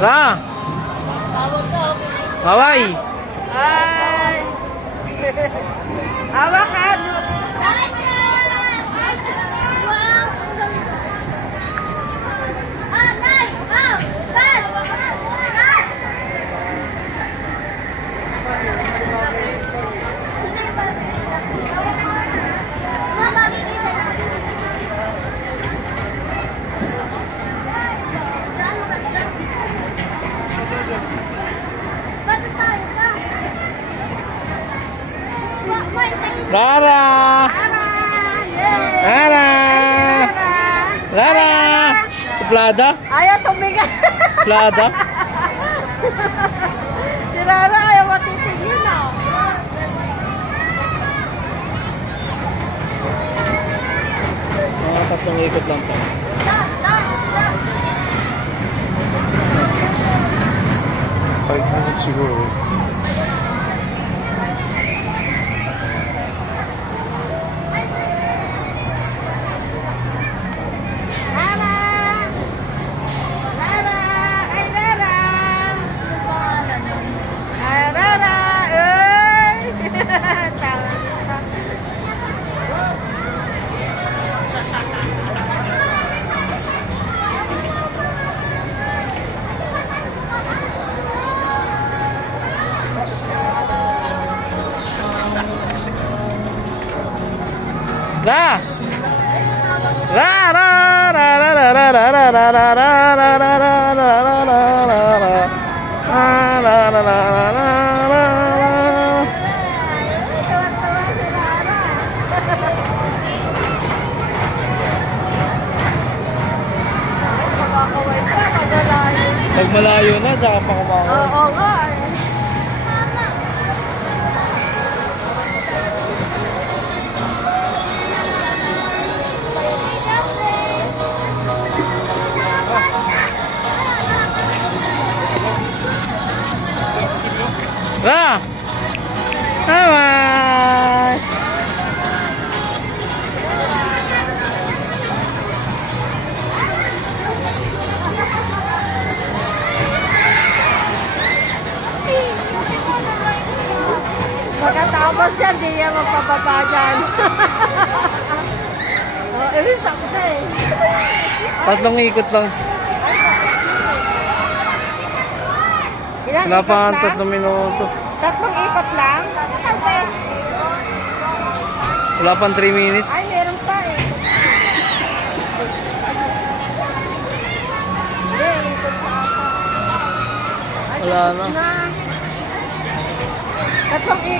Ra! Haway! Ay! Hawak ka! Rara! Rara! Rara! Suplada? Ayaw tumigas. Suplada? Si Rara ayaw matitigil na. Mga tatlong ikot lang tayo. 5 minutes siguro. Ra! Ra ra ra ra ra ra ra ra ra ra ra ra ra ra ra. Pag malayo na, saka pa kumakas. Oo nga. Ra! Bye-bye! Pagkatapos dyan, di niya magpapaba dyan. Ilis ako na eh. Tatlong ikot lang. Ilang Wala ikot pa ang lang? 3 minuto. Tatlong ikot lang? Wala pang 3 minutes. Ay, meron pa eh. Hindi, ikot sa ako. Ay, Wala tapos na. Tatlong ikot.